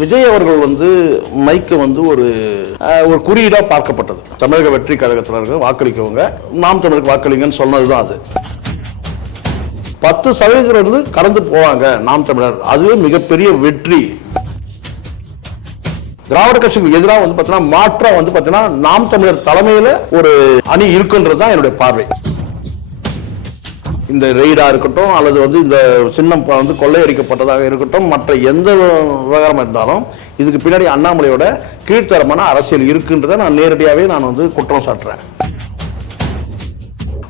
விஜய் அவர்கள் வந்து மைக்கு வந்து ஒரு குறியீடாக பார்க்கப்பட்டது. தமிழக வெற்றி கழகத்தினர்கள் வாக்களிக்கவங்க நாம் தமிழருக்கு வாக்களிங்கன்னு சொன்னதுதான் அது. 10% கடந்து போவாங்க நாம் தமிழர், அதுவே மிகப்பெரிய வெற்றி. திராவிட கட்சிக்கு எதிராக வந்து பார்த்தீங்கன்னா மாற்றம் வந்து பார்த்தீங்கன்னா நாம் தமிழர் தலைமையில ஒரு அணி இருக்குன்றது தான் என்னுடைய பார்வை. இந்த ரெய்டா இருக்கட்டும் அல்லது வந்து இந்த சின்னம் வந்து கொள்ளையடிக்கப்பட்டதாக இருக்கட்டும், மற்ற எந்த விவகாரம் இருந்தாலும் இதுக்கு பின்னாடி அண்ணாமலையோட கீழ்த்தரமான அரசியல் இருக்குன்றதை நான் நேரடியாகவே நான் வந்து குற்றம் சாட்டுறேன்.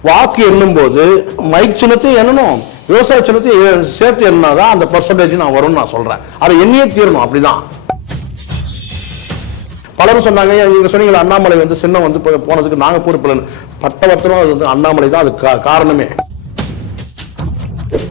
வாக்கு எண்ணும் போது மைக் சின்னத்தையும் எண்ணணும், விவசாய சின்னத்தையும் சேர்த்து எண்ணாதான் அந்த பர்சன்டேஜ் நான் வரும்னு நான் சொல்றேன். அதை எண்ணியே தீரணும். அப்படிதான் பலரும் சொன்னாங்க, நீங்க சொன்னீங்க அண்ணாமலை வந்து சின்னம் வந்து போனதுக்கு நாங்க பொறுப்பு. பட்டவர்த்தனம் அது வந்து அண்ணாமலை தான் அது காரணமே.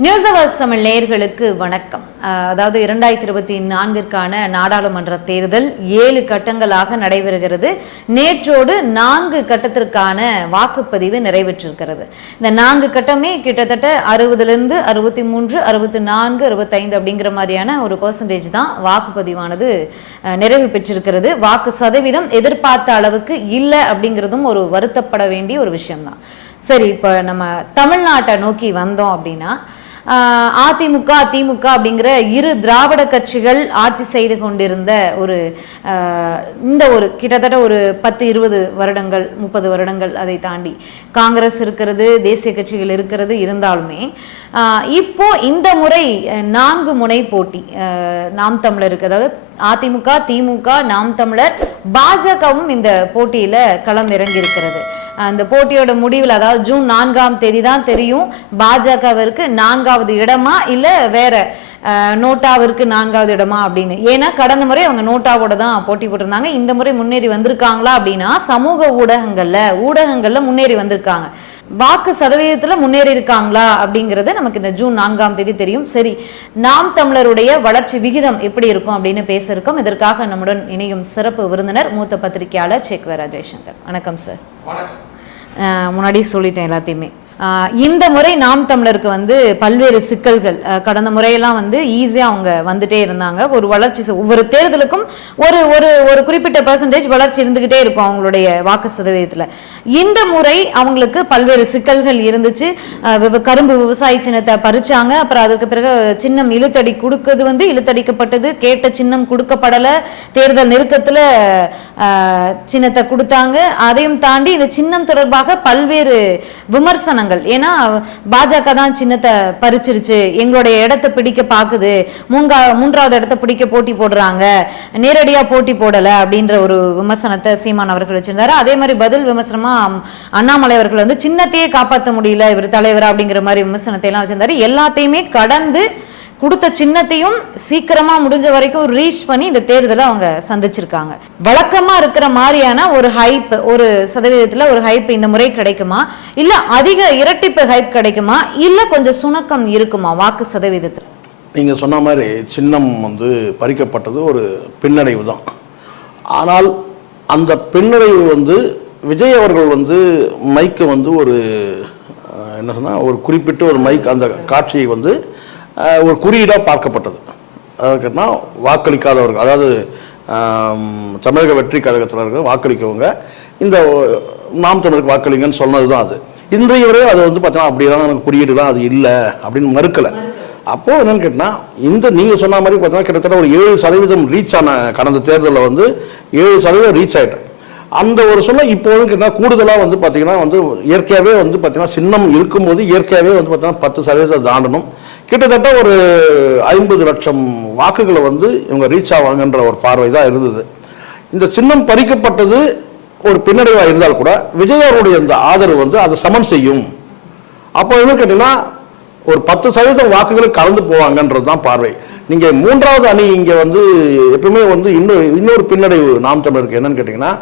நியூஸ் அவர்ஸ் தமிழ் நேயர்களுக்கு வணக்கம். அதாவது 2024 நாடாளுமன்ற தேர்தல் 7 கட்டங்களாக நடைபெறுகிறது. நேற்றோடு 4 கட்டத்திற்கான வாக்குப்பதிவு நிறைவேற்றிருக்கிறது. இந்த 4 கட்டமே கிட்டத்தட்ட 60லிருந்து 63, 64, 65 அப்படிங்கிற மாதிரியான ஒரு பெர்சன்டேஜ் தான் வாக்குப்பதிவானது நிறைவு பெற்றிருக்கிறது. வாக்கு சதவீதம் எதிர்பார்த்த அளவுக்கு இல்லை அப்படிங்கிறதும் ஒரு வருத்தப்பட வேண்டிய ஒரு விஷயம்தான். சரி, இப்போ நம்ம தமிழ்நாட்டை நோக்கி வந்தோம் அப்படின்னா அதிமுக திமுக அப்படிங்கிற இரு திராவிட கட்சிகள் ஆட்சி செய்து கொண்டிருந்த இந்த ஒரு கிட்டத்தட்ட ஒரு 10-20 வருடங்கள் 30 வருடங்கள் அதை தாண்டி காங்கிரஸ் இருக்கிறது, தேசிய கட்சிகள் இருக்கிறது. இருந்தாலுமே இப்போ இந்த முறை 4 முனை போட்டி நாம் தமிழருக்கு, அதாவது அதிமுக திமுக நாம் தமிழர் பாஜகவும் இந்த போட்டியில களம் இறங்கி இருக்கிறது. அந்த போட்டியோட முடிவில், அதாவது ஜூன் 4ஆம் தேதி தான் தெரியும் பாஜகவிற்கு 4வது இடமா இல்ல வேற நோட்டாவிற்கு 4வது இடமா அப்படின்னு. ஏன்னா கடந்த முறை அவங்க நோட்டாவோட தான் போட்டி போட்டிருந்தாங்க. இந்த முறை முன்னேறி வந்திருக்காங்களா அப்படின்னா சமூக ஊடகங்கள்ல முன்னேறி வந்திருக்காங்க. வாக்கு சதவீதத்துல முன்னேறி இருக்காங்களா அப்படிங்கிறது நமக்கு இந்த ஜூன் 4ஆம் தேதி தெரியும். சரி, நாம் தமிழருடைய வளர்ச்சி விகிதம் எப்படி இருக்கும் அப்படின்னு பேச இருக்கோம். இதற்காக நம்முடன் இணையும் சிறப்பு விருந்தினர் மூத்த பத்திரிகையாளர் சேக்வேரா ஜெய்சங்கர். வணக்கம் சார். முன்னாடி சொல்லிட்டேன் எல்லாத்தையுமே. இந்த முறை நாம் தமிழருக்கு வந்து பல்வேறு சிக்கல்கள், கடந்த முறையெல்லாம் வந்து ஈஸியா அவங்க வந்துட்டே இருந்தாங்க. ஒரு வளர்ச்சி, ஒவ்வொரு தேர்தலுக்கும் ஒரு ஒரு ஒரு குறிப்பிட்ட பெர்சன்டேஜ் வளர்ச்சி இருந்துகிட்டே இருக்கும் அவங்களுடைய வாக்கு சதவீதத்துல. இந்த முறை அவங்களுக்கு பல்வேறு சிக்கல்கள் இருந்துச்சு. கரும்பு விவசாய சின்னத்தை பறிச்சாங்க. அப்புறம் அதுக்கு பிறகு சின்னம் இழுத்தடி கொடுக்கிறது வந்து இழுத்தடிக்கப்பட்டது, கேட்ட சின்னம் கொடுக்கப்படல, தேர்தல் நெருக்கத்துல சின்னத்தை கொடுத்தாங்க. அதையும் தாண்டி இந்த சின்னம் தொடர்பாக பல்வேறு விமர்சனங்கள். ஏன்னா பாஜக தான் சின்னத்தை பறிச்சிருச்சு, எங்களுடைய இடத்தை பிடிக்க பாக்குது, 3வது இடத்தை பிடிக்க போட்டி போடுறாங்க, நேரடியா போட்டி போடல அப்படின்ற ஒரு விமர்சனத்தை சீமான் அவர்கள் வச்சிருந்தாரு. அதே மாதிரி பதில் விமர்சனமா அண்ணாமலை அவர்கள் வந்து சின்னத்தையே காப்பாற்ற முடியல இவர் தலைவரா அப்படிங்கிற மாதிரி விமர்சனத்தை எல்லாம் வச்சிருந்தாரு. எல்லாத்தையுமே கடந்து கொடுத்த சின்னத்தையும் சீக்கிரமா முடிஞ்ச வரைக்கும் ரீச் பண்ணி இந்த தேர்தலை அவங்க சந்திச்சிருக்காங்க. வழக்கமா இருக்கிற மாதிரியான ஒரு ஹைப், ஒரு சதவீதத்துல ஒரு ஹைப் இந்த முறை கிடைக்குமா, இல்ல அதிக இரட்டிப்பு ஹைப் கிடைக்குமா, இல்ல கொஞ்சம் சுணக்கம் இருக்குமா வாக்கு சதவீதத்துல? நீங்க சொன்ன மாதிரி சின்னம் வந்து பறிக்கப்பட்டது ஒரு பின்னடைவு தான். ஆனால் அந்த பின்னடைவு வந்து விஜய் அவர்கள் வந்து மைக்கை வந்து ஒரு என்ன சொன்னா ஒரு குறிப்பிட்ட ஒரு மைக் அந்த காட்சியை வந்து ஒரு குறியீடாக பார்க்கப்பட்டது. அதாவது கேட்டால் வாக்களிக்காதவர்கள், அதாவது தமிழக வெற்றி கழகத்தினர்கள் வாக்களிக்கவங்க இந்த நாம் தமிழருக்கு வாக்களிங்கன்னு சொன்னது தான் அது. இன்றைய வரை அது வந்து பார்த்தீங்கன்னா அப்படிலாம் குறியீடுலாம் அது இல்லை அப்படின்னு மறுக்கலை. அப்போது என்னென்னு கேட்டால் இந்த நீங்கள் சொன்ன மாதிரி பார்த்தீங்கன்னா கிட்டத்தட்ட ஒரு 7% ரீச் ஆன கடந்த தேர்தலில் வந்து 7% ரீச் ஆகிட்டேன். அந்த ஒரு சொல்ல இப்போ வந்து கேட்டால் கூடுதலாக வந்து பார்த்தீங்கன்னா வந்து இயற்கையாகவே வந்து பார்த்தீங்கன்னா சின்னம் இருக்கும்போது இயற்கையாகவே வந்து பார்த்தீங்கன்னா 10% தாண்டணும். கிட்டத்தட்ட ஒரு 50 லட்சம் வாக்குகளை வந்து இவங்க ரீச் ஆவாங்கன்ற ஒரு பார்வை தான் இருந்தது. இந்த சின்னம் பறிக்கப்பட்டது ஒரு பின்னடைவாக இருந்தால் கூட விஜய் அவருடைய இந்த ஆதரவு வந்து அதை சமன் செய்யும். அப்போ என்ன கேட்டீங்கன்னா ஒரு 10% வாக்குகளை கலந்து போவாங்கன்றது தான் பார்வை. நீங்கள் 3வது அணி இங்கே வந்து எப்பவுமே வந்து இன்னொரு பின்னடைவு நாம் தமிழருக்கு என்னன்னு கேட்டிங்கன்னா,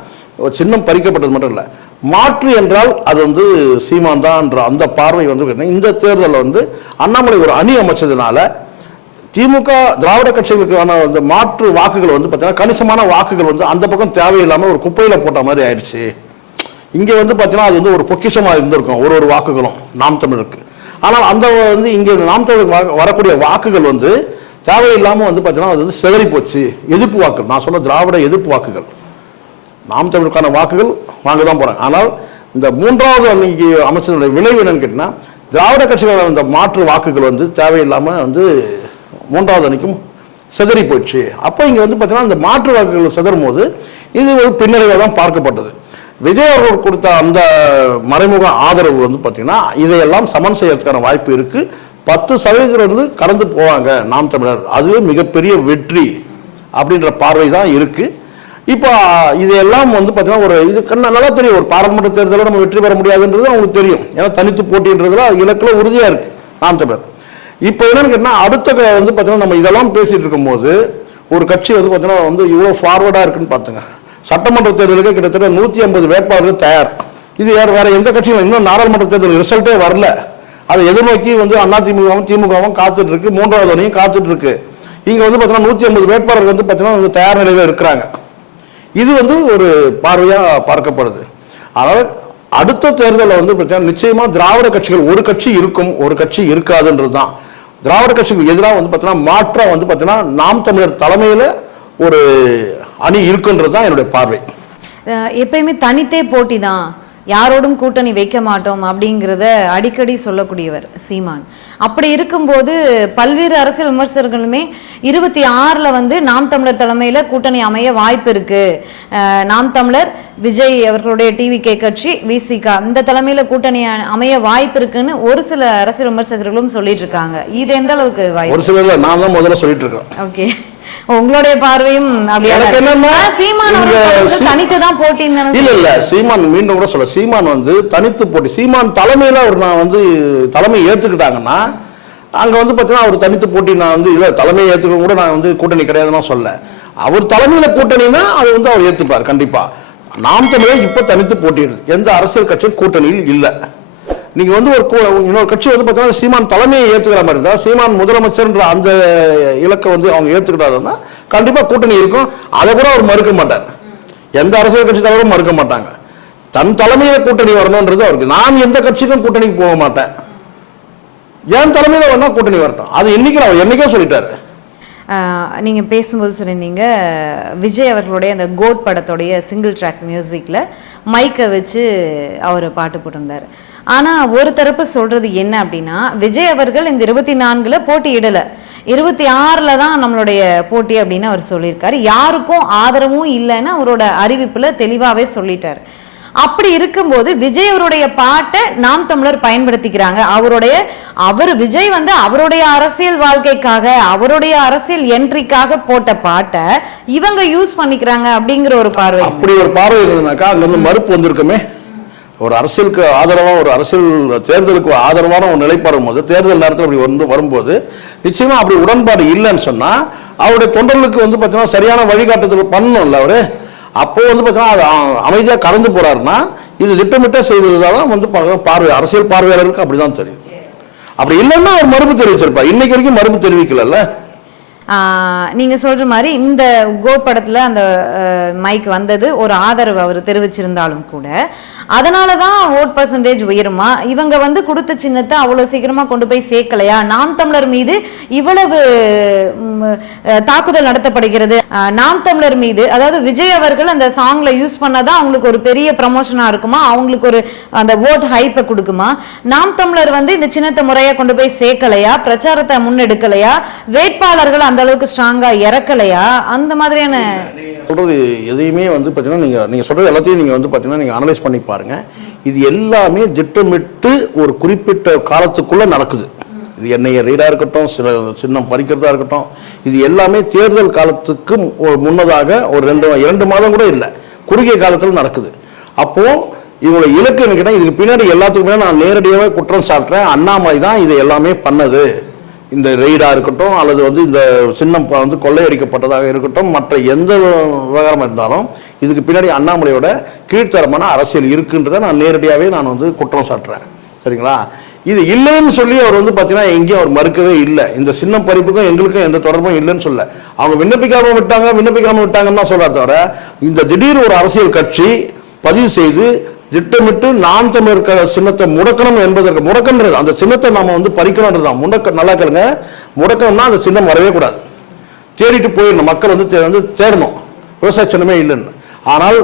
சின்னம் பறிக்கப்பட்டது மட்டும் இல்லை, மாற்று என்றால் அது வந்து சீமான் தான் என்ற அந்த பார்வை வந்து இந்த தேர்தலில் வந்து அண்ணாமலை ஒரு அணி அமைச்சதுனால திமுக திராவிட கட்சிகளுக்கான அந்த மாற்று வாக்குகள் வந்து பார்த்தீங்கன்னா கணிசமான வாக்குகள் வந்து அந்த பக்கம் தேவையில்லாமல் ஒரு குப்பையில் போட்ட மாதிரி ஆயிடுச்சு. இங்கே வந்து பார்த்தீங்கன்னா அது வந்து ஒரு பொக்கிஷமாக இருந்திருக்கும் ஒரு வாக்குகளும் நாம் தமிழருக்கு. ஆனால் அந்த வந்து இங்கே நாம் தமிழருக்கு வரக்கூடிய வாக்குகள் வந்து தேவையில்லாமல் வந்து பார்த்தீங்கன்னா அது வந்து சிதறி போச்சு. எதிர்ப்பு வாக்குகள், நான் சொன்ன திராவிட எதிர்ப்பு வாக்குகள், நாம் தமிழுக்கான வாக்குகள் வாங்க தான் போகிறாங்க. ஆனால் இந்த 3வது அன்னைக்கு அமைச்சருடைய விளைவு என்னன்னு கேட்டிங்கன்னா, திராவிட கட்சிகளோட அந்த மாற்று வாக்குகள் வந்து தேவையில்லாமல் வந்து 3வது அன்னைக்கும் சிதறி போயிடுச்சு. அப்போ இங்கே வந்து பார்த்தீங்கன்னா அந்த மாற்று வாக்குகள் சிதறும் போது இது ஒரு பின்னடைவாக தான் பார்க்கப்பட்டது. விஜய் அவர்கள் கொடுத்த அந்த மறைமுக ஆதரவு வந்து பார்த்தீங்கன்னா இதையெல்லாம் சமன் செய்யறதுக்கான வாய்ப்பு இருக்கு. 10% கடந்து போவாங்க நாம் தமிழர், அதுவே மிகப்பெரிய வெற்றி அப்படின்ற பார்வை தான் இருக்கு. இப்போ இதெல்லாம் வந்து பார்த்தீங்கன்னா ஒரு இது நல்லா தெரியும், ஒரு பாராளுமன்ற தேர்தலில் நம்ம வெற்றி பெற முடியாதுன்றது அவங்களுக்கு தெரியும். ஏன்னா தனித்து போட்டின்றதுல இலக்குல உறுதியாக இருக்கு நாம் தமிழர். இப்போ என்னன்னு கேட்டால் அடுத்த வந்து பார்த்தீங்கன்னா நம்ம இதெல்லாம் பேசிட்டு இருக்கும்போது ஒரு கட்சி வந்து பார்த்தீங்கன்னா வந்து இவ்வளோ ஃபார்வர்டாக இருக்குன்னு பார்த்துங்க. சட்டமன்ற தேர்தலுக்கு கிட்டத்தட்ட 150 வேட்பாளர்கள் தயார். இது வேற எந்த கட்சியும் இன்னும் நாடாளுமன்ற தேர்தல் ரிசல்ட்டே வரல. அதை எதிர்நோக்கி வந்து அதிமுகவும் திமுகவும் காத்துட்டு இருக்கு, 3வது அணியும் காத்துட்டு இருக்கு. இங்க வந்து பார்த்தீங்கன்னா 150 வேட்பாளர்கள் வந்து பார்த்தீங்கன்னா தயார் நிலையில் இருக்கிறாங்க. இது வந்து ஒரு பார்வையா பார்க்கப்படுது. அதாவது அடுத்த தேர்தலில் வந்து பார்த்தீங்கன்னா நிச்சயமா திராவிட கட்சிகள் ஒரு கட்சி இருக்கும், ஒரு கட்சி இருக்காதுன்றது தான். திராவிட கட்சிக்கு எதிராக வந்து பார்த்தீங்கன்னா மாற்றம் வந்து பார்த்தீங்கன்னா நாம் தமிழர் தலைமையில் ஒரு அணி இருக்குன்றது தான் என்னுடைய பார்வை. எப்பயுமே தனித்தே போட்டி தான், யாரோடும் கூட்டணி வைக்க மாட்டோம் அப்படிங்கிறத அடிக்கடி சொல்லக்கூடியவர் சீமான். அப்படி இருக்கும்போது பல்வேறு அரசியல் விமர்சகர்களுமே 26ல் வந்து நாம் தமிழர் தலைமையில கூட்டணி அமைய வாய்ப்பு இருக்கு, நாம் தமிழர் விஜய் அவர்களுடைய டிவிகே கட்சி விசிகா இந்த தலைமையில கூட்டணி அமைய வாய்ப்பு இருக்குன்னு ஒரு சில அரசியல் விமர்சகர்களும் சொல்லிட்டு இருக்காங்க. இது எந்த அளவுக்கு வாய்ப்பு? ஒரு சில நான் தான் முதல்ல சொல்லிட்டு இருக்கேன். ஓகே, உங்களுடைய பார்வையும் தனித்துதான் போட்டின்னு? இல்ல இல்ல, சீமான் மீண்டும் கூட சொல்ல, சீமான் வந்து தனித்து போட்டி. சீமான் தலைமையில அவர் நான் வந்து தலைமை ஏத்துக்கிட்டாங்கன்னா அங்க வந்து பாத்தீங்கன்னா அவர் தனித்து போட்டி நான் வந்து இல்ல தலைமையை ஏத்துக்க கூட நான் வந்து கூட்டணி கிடையாதுன்னா சொல்ல. அவர் தலைமையில கூட்டணினா அது வந்து அவர் ஏத்துப்பார் கண்டிப்பா. நாம் தமிழர் இப்ப தனித்து போட்டிடுது, எந்த அரசியல் கட்சியும் கூட்டணியில் இல்லை. நீங்க வந்து இன்னொரு கட்சி வந்து பார்த்தீங்கன்னா சீமான் தலைமையை ஏற்றுக்கிற மாதிரி இருந்தா, சீமான் முதலமைச்சர்ன்ற அந்த இலக்கை வந்து அவங்க ஏற்றுக்கிட்டாருன்னா கண்டிப்பா கூட்டணி இருக்கும். அதை கூட அவர் மறுக்க மாட்டார், எந்த அரசியல் கட்சி தலைவரும் மறுக்க மாட்டாங்க. தன் தலைமையில கூட்டணி வரணும்ன்றது அவருக்கு. நான் எந்த கட்சிக்கும் கூட்டணிக்கு போக மாட்டேன், என் தலைமையில வேணா கூட்டணி வரட்டும், அது இன்னைக்கு அவர் என்னைக்கே சொல்லிட்டாரு. நீங்கள் பேசும்போது சொல்லியிருந்தீங்க விஜய் அவர்களுடைய அந்த கோட் படத்துடைய சிங்கிள் ட்ராக் மியூசிக்கில் மைக்கை வச்சு அவர் பாட்டு போட்டிருந்தார். ஆனால் ஒரு தரப்பு சொல்கிறது என்ன அப்படின்னா, விஜய் அவர்கள் இந்த 24ல் போட்டியிடலை, 26ல் தான் நம்மளுடைய போட்டி அப்படின்னு அவர் சொல்லியிருக்காரு. யாருக்கும் ஆதரவும் இல்லைன்னு அவரோட அறிவிப்பில் தெளிவாகவே சொல்லிட்டார். அப்படி இருக்கும்போது விஜய் அவருடைய பாட்டை நாம் தமிழர் பயன்படுத்திக்கிறாங்க. அவர் விஜய் வந்து அவருடைய அரசியல் வாழ்க்கைக்காக அவருடைய அரசியல் என்ட்ரிக்காக போட்ட பாட்டை இவங்க யூஸ் பண்ணிக்கிறாங்க அப்படிங்கிற ஒரு பார்வை. அப்படி ஒரு பார்வை இருந்ததுனாக்கா அங்க இருந்து மறுப்பு வந்திருக்குமே. ஒரு அரசியலுக்கு ஆதரவா, ஒரு அரசியல் தேர்தலுக்கு ஆதரவான ஒரு நிலைப்பாடும் போது தேர்தல் நேரத்தில் அப்படி வந்து வரும்போது நிச்சயமா அப்படி உடன்பாடு இல்லைன்னு சொன்னா அவருடைய தொண்டர்களுக்கு வந்து பார்த்தீங்கன்னா சரியான வழிகாட்டுதல் பண்ணணும்ல அவரு. அப்போ வந்து பார்த்தீங்கன்னா அமைதியாக கடந்து போறாருன்னா இது திட்டமிட்ட செய்ததுதான் வந்து பார்வை, அரசியல் பார்வையாளருக்கு அப்படிதான் தெரியும். அப்படி இல்லைன்னா அவர் மறுப்பு தெரிவிச்சிருப்பார், இன்னைக்கு வரைக்கும் மறுப்பு தெரிவிக்கல. நீங்க சொல்ற மாதிரி இந்த கோ படத்துல அந்த மைக் வந்தது ஒரு ஆதரவு அவர் தெரிவிச்சிருந்தாலும் கூட அதனாலதான் ஓட் பர்சன்டேஜ் உயருமா? இவங்க வந்து கொடுத்த சின்னத்தை அவ்வளவு சீக்கிரமா கொண்டு போய் சேர்க்கலையா? நாம் தமிழர் மீது இவ்வளவு தாக்குதல் நடத்தப்படுகிறது. நாம் தமிழர் மீது, அதாவது விஜய் அவர்கள் அந்த சாங்ல யூஸ் பண்ணதான் அவங்களுக்கு ஒரு பெரிய ப்ரமோஷனா இருக்குமா? அவங்களுக்கு ஒரு அந்த ஓட் ஹைப்பை கொடுக்குமா? நாம் தமிழர் வந்து இந்த சின்னத்தை முறையா கொண்டு போய் சேர்க்கலையா? பிரச்சாரத்தை முன்னெடுக்கலையா? வேட்பாளர்கள் அந்த அளவுக்கு ஸ்ட்ராங்கா இறக்கலையா? அந்த மாதிரியான சொல்றது எதையுமே வந்து பார்த்தீங்கன்னா நீங்க சொல்றது எல்லாத்தையும் நீங்க வந்து பார்த்தீங்கன்னா நீங்க அனலைஸ் பண்ணி பாருங்க. இது எல்லாமே திட்டமிட்டு ஒரு குறிப்பிட்ட காலத்துக்குள்ள நடக்குது. இது என்ஐஏ ரெய்டா இருக்கட்டும், சின்னம் பறிக்கிறதா இருக்கட்டும், இது எல்லாமே தேர்தல் காலத்துக்கு முன்னதாக ஒரு 2 மாதம் கூட இல்லை, குறுகிய காலத்தில் நடக்குது. அப்போ இவங்க இலக்கு என்ன கேட்டால் இதுக்கு பின்னாடி எல்லாத்துக்குமே நான் நேரடியாகவே குற்றம் சாட்டுறேன், அண்ணாமலை தான் இது எல்லாமே பண்ணது. இந்த ரெய்டா இருக்கட்டும் அல்லது வந்து இந்த சின்னம் வந்து கொள்ளையடிக்கப்பட்டதாக இருக்கட்டும், மற்ற எந்த விவகாரம் இருந்தாலும் இதுக்கு பின்னாடி அண்ணாமலையோட கீழ்த்தரமான அரசியல் இருக்குன்றதை நான் நேரடியாகவே நான் வந்து குற்றம் சாட்டுறேன். சரிங்களா? இது இல்லைன்னு சொல்லி அவர் வந்து பார்த்தீங்கன்னா எங்கேயும் அவர் மறுக்கவே இல்லை. இந்த சின்னம் பறிப்புக்கும் எங்களுக்கும் எந்த தொடர்பும் இல்லைன்னு சொல்ல, அவங்க விண்ணப்பிக்காம விட்டாங்கன்னு தான் சொல்றாரு தவிர இந்த திடீர் ஒரு அரசியல் கட்சி பதிவு செய்து திட்டமிட்டு நாம் தமிழர் சின்னத்தை முடக்கணும் என்பதற்கு முடக்கன்றது அந்த சின்னத்தை நம்ம வந்து பறிக்கணும்ன்றதுதான். நல்லா கேளுங்க, முடக்கணும்னா அந்த சின்னம் வரவே கூடாது. தேடிட்டு போயிடணும், மக்கள் வந்து தேடணும் விவசாய சின்னமே இல்லைன்னு. ஆனால்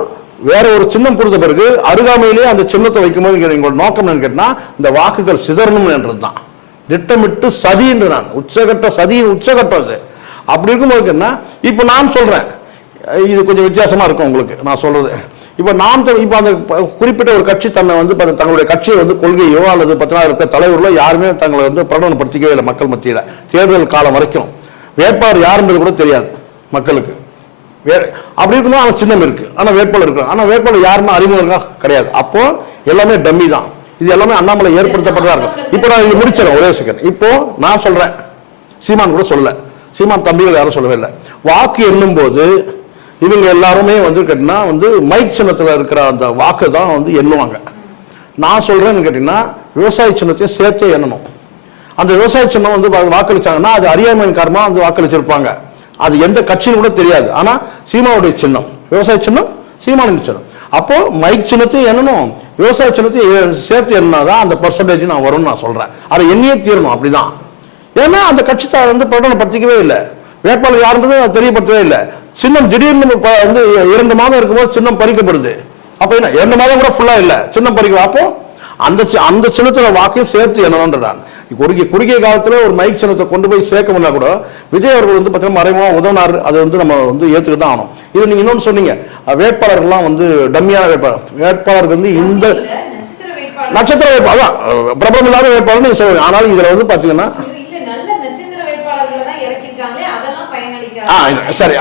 வேற ஒரு சின்னம் கொடுத்த பிறகு அருகாமையிலேயே அந்த சின்னத்தை வைக்கும்போது எங்களோட நோக்கம் என்னன்னு கேட்டா இந்த வாக்குகள் சிதறணும் என்றதுதான். திட்டமிட்டு சதின்று நான் உச்சகட்ட சதியின் உச்சகட்டம் அது. அப்படி இருக்கும்போது என்ன, இப்போ நான் சொல்றேன், இது கொஞ்சம் வித்தியாசமா இருக்கும் உங்களுக்கு நான் சொல்றது. இப்போ இப்போ அந்த குறிப்பிட்ட ஒரு கட்சி தன்னை வந்து தங்களுடைய கட்சியை வந்து கொள்கையோ அல்லது இருக்க தலைவர்களோ யாருமே தங்களை வந்து பிரகடனப்படுத்திக்கவே இல்லை மக்கள் மத்தியில். தேர்தல் காலம் வரைக்கும் வேட்பாளர் யாருன்றது கூட தெரியாது மக்களுக்கு. அப்படி இருக்கணும், ஆனால் சின்னம் இருக்கு, ஆனால் வேட்பாளர் இருக்கு, ஆனால் வேட்பாளர் யாருன்னா அறிமுகம் இருக்கா கிடையாது. அப்போ எல்லாமே டம்மி தான். இது எல்லாமே அண்ணாமலை ஏற்படுத்தப்பட்டதா இருக்கும். இப்போ நான் இது முடிச்சிடறேன் ஒரே செகண்ட். இப்போ நான் சொல்றேன், சீமான் கூட சொல்லல, சீமான் தம்பிகள் யாரும் சொல்லவே இல்லை. வாக்கு எண்ணும் போது இவங்க எல்லாருமே வந்து கேட்டீங்கன்னா வந்து மைக் சின்னத்தில் இருக்கிற அந்த வாக்கு தான் வந்து எண்ணுவாங்க. நான் சொல்றேன்னு கேட்டீங்கன்னா விவசாய சின்னத்தையும் சேர்த்தே எண்ணணும். அந்த விவசாய சின்னம் வந்து வாக்களிச்சாங்கன்னா அது அறியாமையின் காரணமா வந்து வாக்களிச்சிருப்பாங்க. அது எந்த கட்சின்னு கூட தெரியாது. ஆனா சீமாவுடைய சின்னம் விவசாய சின்னம், சீமானின் சின்னம். அப்போ மைக் சின்னத்தையும் எண்ணணும், விவசாய சின்னத்தையும் சேர்த்து எண்ணாதான் அந்த பர்சன்டேஜ் நான் வரும்னு நான் சொல்றேன். அதை எண்ணியே தீரணும். அப்படிதான். ஏன்னா அந்த கட்சி வந்து பிரகடனப்படுத்திக்கவே இல்லை, வேட்பாளர் யாருன்றது தெரியப்படுத்தவே இல்லை. சின்னம் திடீர்னு வந்து 2 மாதம் இருக்கும்போது சின்னம் பறிக்கப்படுது. அப்ப என்ன 2 மாதம் கூட ஃபுல்லா இல்லை சின்னம் பறிக்க. அப்போ அந்த சின்னத்துல வாக்கையும் சேர்த்து என்னன்றான். குறுகிய காலத்துல ஒரு மைக் சின்னத்தை கொண்டு போய் சேர்க்க முடியா கூட விஜய் அவர்கள் வந்து பார்த்தீங்கன்னா மறைமுகமா உதவினார். அதை வந்து நம்ம வந்து ஏற்றுக்கிட்டு தான் ஆகணும். இது நீங்க இன்னொன்று சொன்னீங்க, வேட்பாளர்கள்லாம் வந்து டம்மியான வேட்பாளருக்கு வந்து இந்த நட்சத்திர வேட்பாளர் பிரபலம் இல்லாத வேட்பாளர் நீங்க சொல்லுங்க. ஆனால் இதுல வந்து பாத்தீங்கன்னா சரி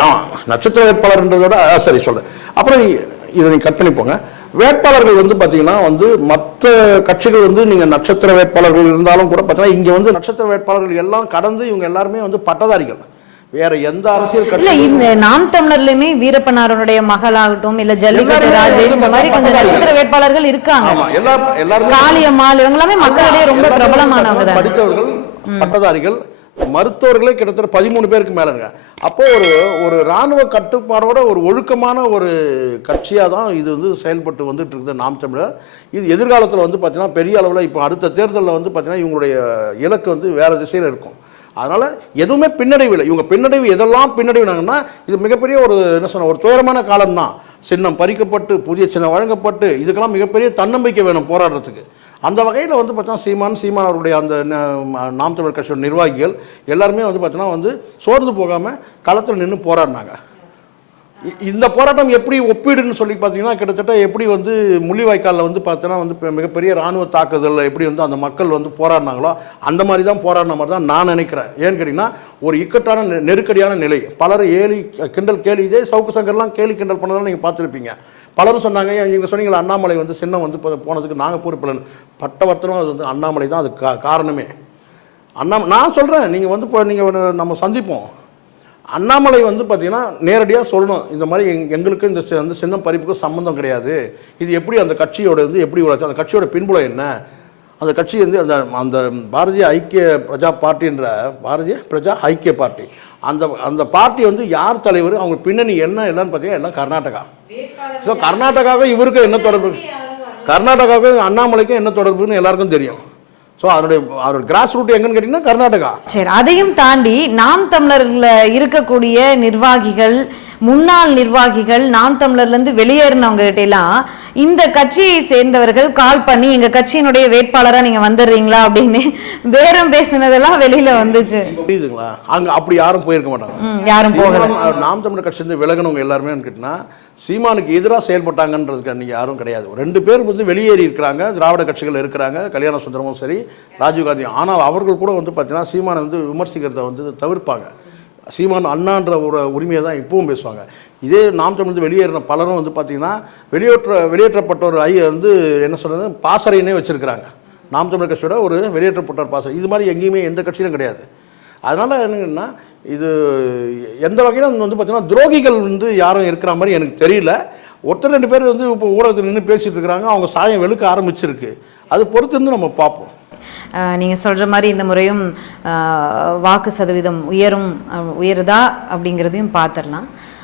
நட்சத்திர வேட்பாளர்ன்றதோட சரி சொல்றேன். அப்புறம் இதை நீங்க கட் பண்ணி போங்க. வேட்பாளர்கள் வந்து பாத்தீங்கன்னா வந்து மற்ற கட்சிகள் வந்து நீங்க நட்சத்திர வேட்பாளர்கள் இருந்தாலும் கூட பாத்தீங்கன்னா இங்க வந்து நட்சத்திர வேட்பாளர்கள் எல்லாம் கடந்து இவங்க எல்லாருமே வந்து பட்டதாரிகள். வேற எந்த அரசியல் கட்சி இல்ல, நாம் தமிழர்லயுமே வீரப்பனாருடைய மகளாகட்டும் இல்ல ஜல்லிக்கட்டு ராஜேஷ் இந்த மாதிரி கொஞ்சம் நட்சத்திர வேட்பாளர்கள் இருக்காங்க. எல்லாரும் காளியம்மாள் இவங்க எல்லாமே மக்களிடையே ரொம்ப பிரபலமானவங்க தான். படித்தவர்கள், பட்டதாரிகள், மருத்துவர்களே கிட்டத்தட்ட 13 பேருக்கு மேல இருக்காங்க. அப்போ ஒரு ராணுவ கட்டுப்பாடோட ஒரு ஒழுக்கமான ஒரு கட்சியாக தான் இது வந்து செயல்பட்டு வந்துட்டு இருக்குது நாம் தமிழர். இது எதிர்காலத்தில் வந்து பார்த்தீங்கன்னா பெரிய அளவில் இப்போ அடுத்த தேர்தலில் வந்து பார்த்தீங்கன்னா இவங்களுடைய இலக்கு வந்து வேறு திசையில் இருக்கும். அதனால் எதுவுமே பின்னடைவு இல்லை. இவங்க பின்னடைவு எதெல்லாம் பின்னடைவுனாங்கன்னா இது மிகப்பெரிய ஒரு என்ன சொன்ன ஒரு துயரமான காலம்தான். சின்னம் பறிக்கப்பட்டு புதிய சின்னம் வழங்கப்பட்டு இதுக்கெல்லாம் மிகப்பெரிய தன்னம்பிக்கை வேணும் போராடுறதுக்கு. அந்த வகையில் வந்து பார்த்தீங்கன்னா சீமான் அவருடைய அந்த நாம் தமிழர் கட்சியோட நிர்வாகிகள் எல்லாருமே வந்து பார்த்தீங்கன்னா வந்து சோர்ந்து போகாமல் களத்தில் நின்று போராடினாங்க. இந்த போராட்டம் எப்படி ஒப்பீடுன்னு சொல்லி பார்த்தீங்கன்னா கிட்டத்தட்ட எப்படி வந்து முள்ளிவாய்க்காலில் வந்து பார்த்தீங்கன்னா வந்து மிகப்பெரிய இராணுவ தாக்குதலில் எப்படி வந்து அந்த மக்கள் வந்து போராடினாங்களோ அந்த மாதிரி தான் போராடின மாதிரி தான் நான் நினைக்கிறேன். ஏன்னு கேட்டிங்கன்னா ஒரு இக்கட்டான நெருக்கடியான நிலை. பலர் கிண்டல் கேலி இதே சவுக்கு சங்கர்லாம் கேலி கிண்டல் பண்ணதெல்லாம் நீங்கள் பார்த்துருப்பீங்க. பலரும் சொன்னாங்க, நீங்கள் சொன்னீங்களா அண்ணாமலை வந்து சின்னம் வந்து போனதுக்கு நாங்கள் பொறுப்பில்லைன்னு. பட்டவர்த்தனம் அது வந்து அண்ணாமலை தான் அதுக்கு காரணமே. நான் சொல்கிறேன், நீங்கள் வந்து இப்போ நீங்கள் நம்ம சந்திப்போம். அண்ணாமலை வந்து பார்த்தீங்கன்னா நேரடியாக சொல்லணும், இந்த மாதிரி எங்களுக்கு இந்த சின்னம் பறிப்புக்கு சம்மந்தம் கிடையாது, இது எப்படி அந்த கட்சியோட வந்து எப்படி உழைச்சி அந்த கட்சியோட பின்புலம் என்ன, அந்த கட்சி வந்து அந்த பாரதிய ஐக்கிய பிரஜா பார்ட்டின்ற பாரதிய பிரஜா ஐக்கிய பார்ட்டி அந்த பார்ட்டி வந்து யார் தலைவர், அவங்க பின்னணி என்னன்னு பார்த்தீங்கன்னா எல்லாம் கர்நாடகா. ஸோ கர்நாடகாவுக்கு இவருக்கு என்ன தொடர்பு, கர்நாடகாவுக்கு அண்ணாமலைக்கும் என்ன தொடர்புன்னு எல்லாருக்கும் தெரியும். ஸோ அதோட கிராஸ் ரூட் எங்கன்னு கேட்டீங்கன்னா கர்நாடகா. சரி, அதையும் தாண்டி நாம் தமிழர்ல இருக்கக்கூடிய நிர்வாகிகள், முன்னாள் நிர்வாகிகள், நாம் தமிழர்ல இருந்து வெளியேறினவங்க கிட்ட எல்லாம் இந்த கட்சியை சேர்ந்தவர்கள் கால் பண்ணி எங்க கட்சியினுடைய வேட்பாளரா நீங்க வந்துடுறீங்களா அப்படின்னு பேரம் பேசினதெல்லாம் வெளியில வந்துச்சு. புரியுதுங்களா? அங்க அப்படி யாரும் போயிருக்க மாட்டாங்க, யாரும் போகல. நாம் தமிழர் கட்சி இருந்து விலகினவங்க எல்லாருமே கேட்டீங்கன்னா சீமானுக்கு எதிராக செயல்பட்டாங்கன்றதுக்கு அன்றைக்கி யாரும் கிடையாது. 2 பேர் வந்து வெளியேறி இருக்கிறாங்க, திராவிட கட்சிகள் இருக்கிறாங்க, கல்யாண சுந்தரமும் சரி, ராஜீவ்காந்தி. ஆனால் அவர்கள் கூட வந்து பார்த்தீங்கன்னா சீமானை வந்து விமர்சிக்கிறத வந்து தவிர்ப்பாங்க. சீமான் அண்ணான்ற ஒரு உரிமையை தான் இப்பவும் பேசுவாங்க. இதே நாம் தமிழ் வெளியேறின பலரும் வந்து பார்த்தீங்கன்னா வெளியேற்றப்பட்டோர் வந்து என்ன சொல்கிறது பாசறையினே வச்சுருக்கிறாங்க. நாம் தமிழர் கட்சியோட ஒரு வெளியேற்றப்பட்டோர் பாசறை இது மாதிரி எங்கேயுமே எந்த கட்சியிலும் கிடையாது. அதனால் என்னங்கன்னா இது எந்த வகையிலும் வந்து பார்த்தீங்கன்னா துரோகிகள் வந்து யாரும் இருக்கிற மாதிரி எனக்கு தெரியல. ஒருத்தர் 2 பேர் வந்து இப்போ ஊடகத்தில் நின்று பேசிகிட்டு இருக்கிறாங்க, அவங்க சாயம் வெளுக்க ஆரம்பிச்சிருக்கு. அது பொறுத்து இருந்து நம்ம பார்ப்போம். நீங்கள் சொல்கிற மாதிரி இந்த முறையும் வாக்கு சதவீதம் உயருதா அப்படிங்கிறதையும் பார்த்துடலாம்.